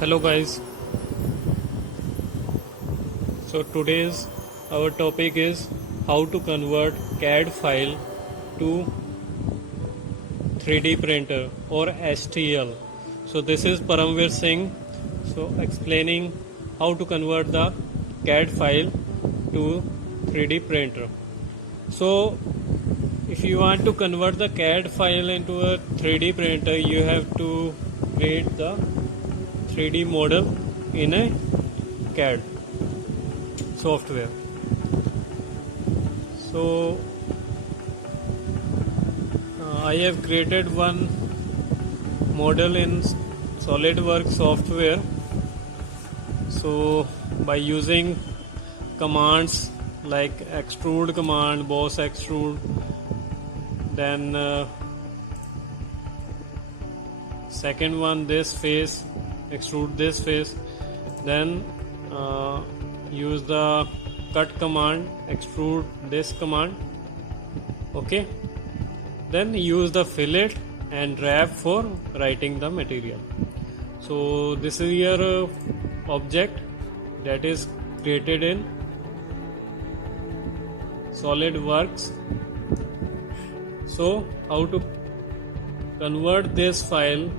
Hello guys. So today's our topic is how to convert CAD file to 3D printer or STL. So this is Paramveer Singh. So explaining how to convert the CAD file to 3D printer. So if you want to convert the CAD file into a 3D printer, you have to create the 3D model in a CAD software. So I have created one model in SolidWorks software. So by using commands like extrude command, boss extrude, then second one this face, extrude this face, then use the cut command, extrude this command, okay, then use the fillet and wrap for writing the material. So this is your object that is created in SolidWorks. So how to convert this file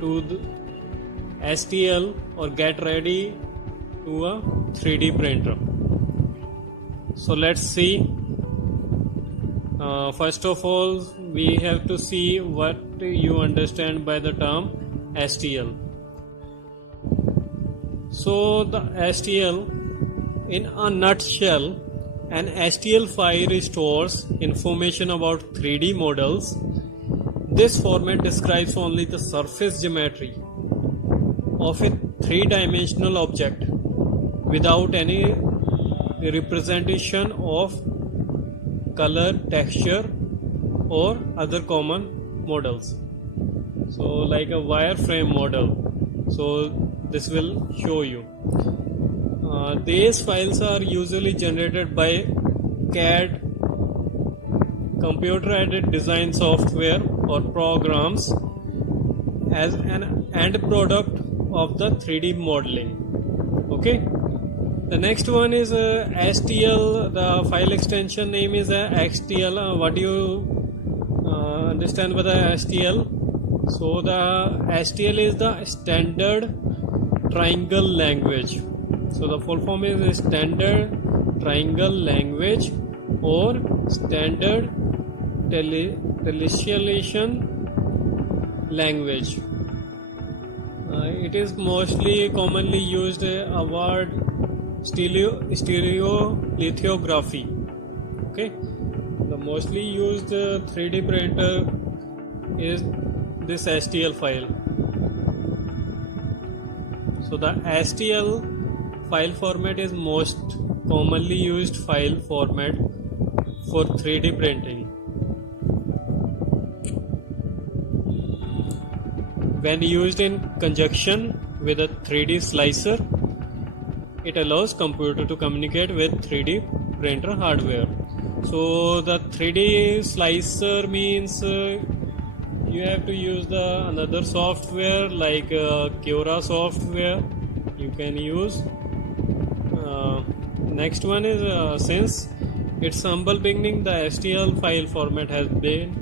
to the STL or get ready to a 3D printer. So let's see. First of all, we have to see what you understand by the term STL. So the STL, in a nutshell, an STL file stores information about 3D models. This format describes only the surface geometry of a three-dimensional object without any representation of color, texture or other common models. So like a wireframe model. So this will show you. These files are usually generated by CAD, computer aided design software or programs, as an end product of the 3D modeling. Okay. The next one is STL. The file extension name is XTL. What do you understand by the STL? So the STL is the standard triangle language. So the full form is standard triangle language or standard television language. It is mostly commonly used award stereolithography. Okay, the mostly used 3D printer is this STL file. So the STL file format is most commonly used file format for 3D printing. When used in conjunction with a 3D slicer, it allows computer to communicate with 3D printer hardware. So the 3D slicer means you have to use the another software like Cura software you can use. Next one is since its humble beginning, the STL file format has been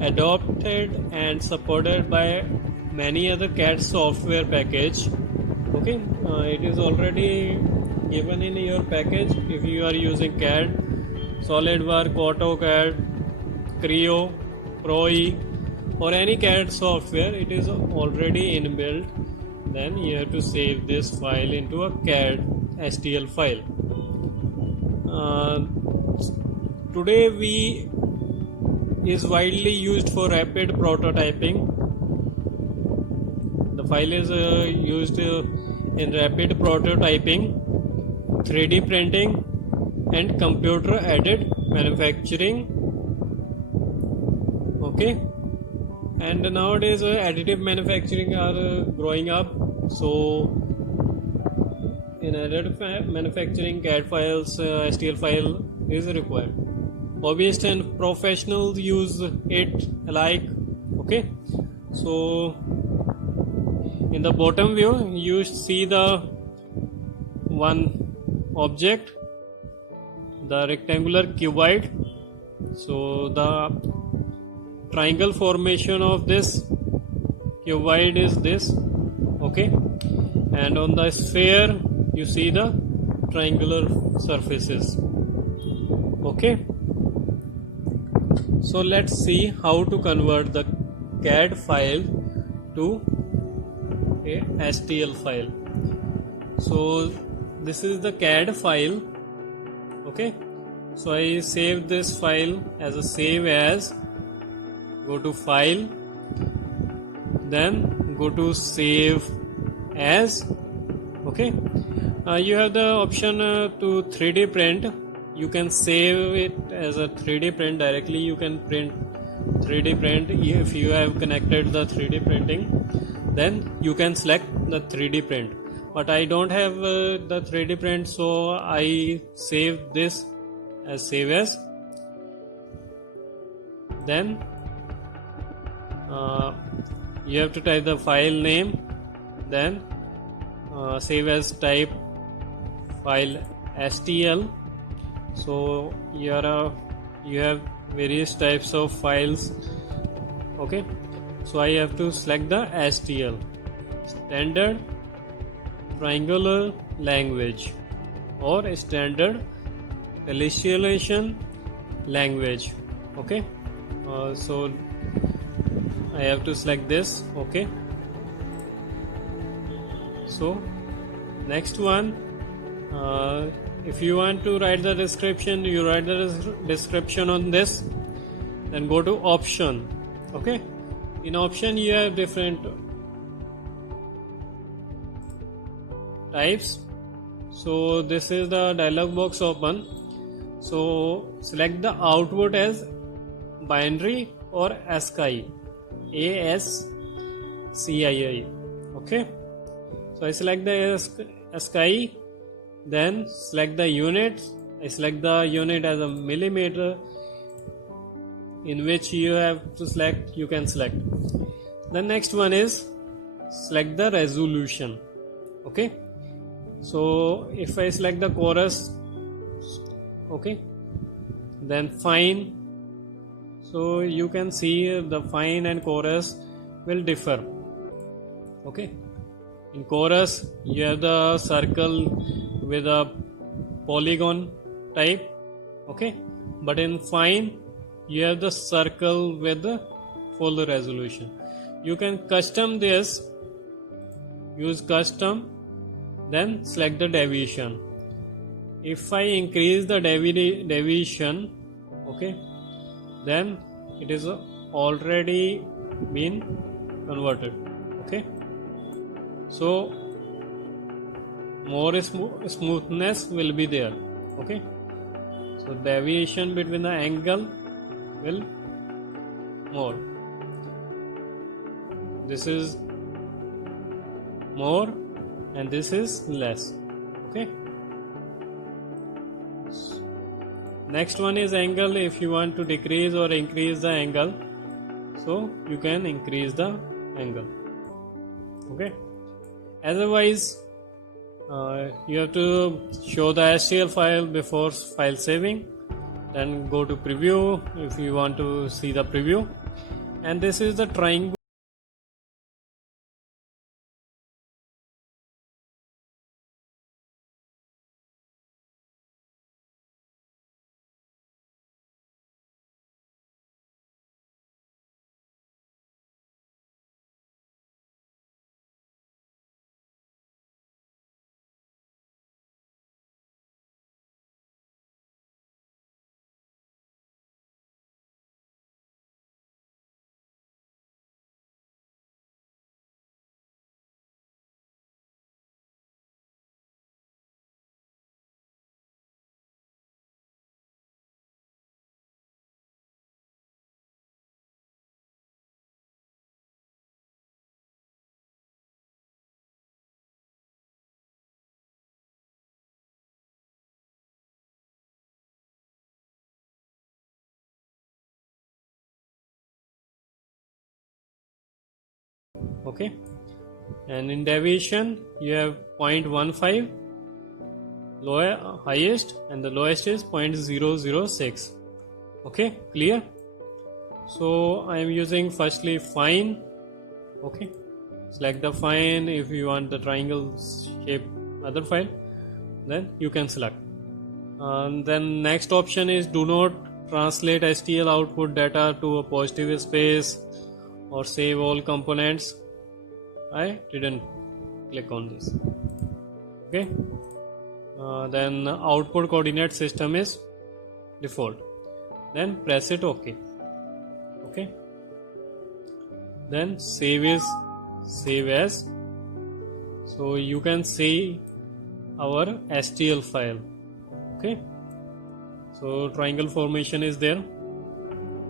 adopted and supported by many other CAD software package. Okay, it is already given in your package if you are using CAD, SolidWorks, AutoCAD, Creo, Pro-E or any CAD software. It is already inbuilt. Then you have to save this file into a CAD STL file. Today is widely used for rapid prototyping. The file is used in rapid prototyping, 3D printing and computer aided manufacturing. Okay, and nowadays additive manufacturing are growing up. So in additive manufacturing, CAD files, STL file is required. Hobbyists and professionals use it alike. Okay, so In the bottom view, you see the one object, the rectangular cuboid. So the triangle formation of this cuboid is this, okay, and on the sphere you see the triangular surfaces, okay. So let's see how to convert the CAD file to a STL file. So this is the CAD file, okay. So I save this file as a save as, go to file, then go to save as, okay. You have the option to 3D print. You can save it as a 3D print directly. You can print 3D print if you have connected the 3D printing, then you can select the 3D print. But I don't have the 3D print, so I save this as save as. Then you have to type the file name, then save as type file STL. So here you have various types of files, okay. So I have to select the STL, standard triangular language, or standard television language, okay. So I have to select this, okay. So next one, if you want to write the description, you write the description on this, then go to option, okay. In option you have different types. So this is the dialog box open. So select the output as binary or ASCII, ASCII, okay. So I select the ASCII, then select the unit. I select the unit as a millimeter, in which you have to select, you can select. The next one is select the resolution, okay. So if I select the chorus, okay, then fine, so you can see the fine and chorus will differ, okay. In chorus you have the circle with a polygon type, okay, but in fine you have the circle with the full resolution. You can custom this, use custom, then select the deviation. If I increase the deviation, okay, then it is already been converted, okay. So more smoothness will be there, okay. So deviation between the angle will more, this is more and this is less, okay. Next one is angle. If you want to decrease or increase the angle, so you can increase the angle, okay. Otherwise you have to show the STL file before file saving, then go to preview if you want to see the preview. And this is the triangle, okay. and in deviation you have 0.15 highest, and the lowest is 0.006. Okay, clear? So I am using firstly fine. Okay, select the fine. If you want the triangle shape other file, then you can select. Then next option is do not translate STL output data to a positive space or save all components. I didn't click on this. Okay. Then output coordinate system is default. Then press it OK. Okay. Then save as. So you can see our STL file. Okay. So triangle formation is there.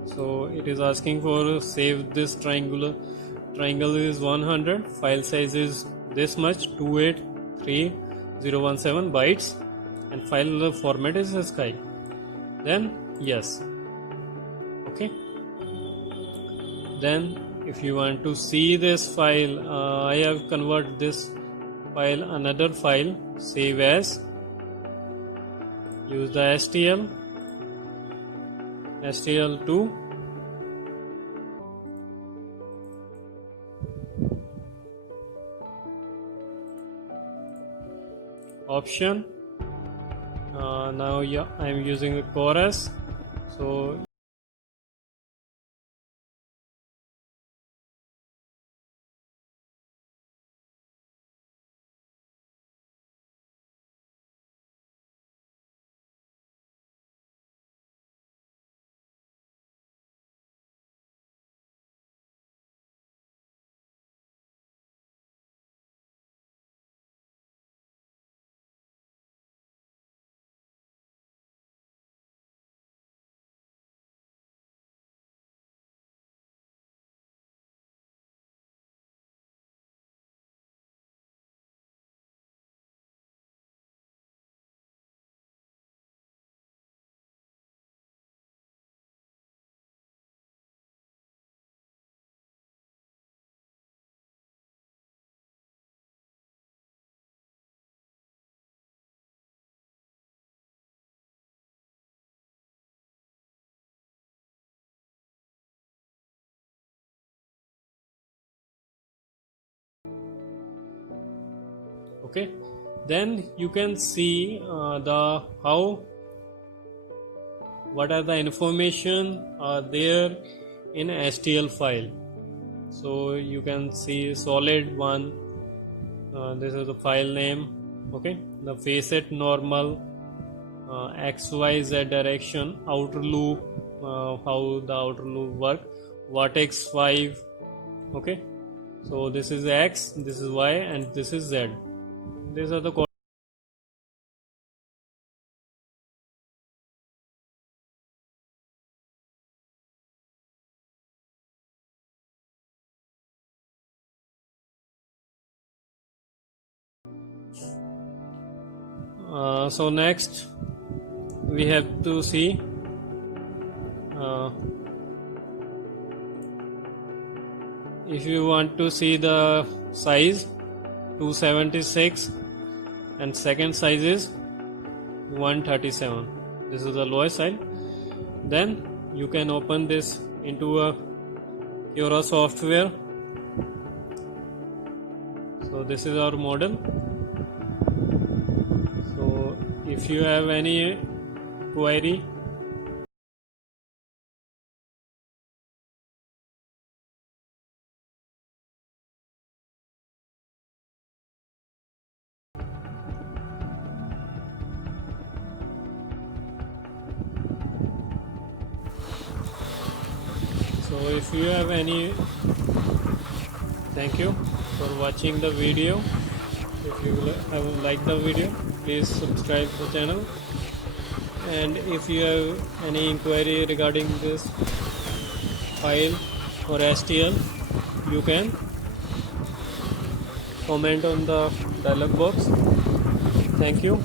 So it is asking for save this triangle is 100, file size is this much, 283017 bytes, and file format is Sky. Then yes. Okay. Then if you want to see this file, I have converted this file another file, save as, use the STL2, option. Now I am using the chorus, so okay. Then you can see what are the information are there in STL file. So you can see solid one, this is the file name. Okay, the facet normal, XYZ direction, outer loop, how the outer loop work, vertex 5. Okay, so this is X, this is Y, and this is Z. These are the so next we have to see if you want to see the size 276 and second size is 137. This is the lowest side. Then you can open this into a Cura software. So this is our model. So if you have any query, thank you for watching the video. If you have liked the video, please subscribe the channel, and if you have any inquiry regarding this file or STL, you can comment on the dialog box. Thank you.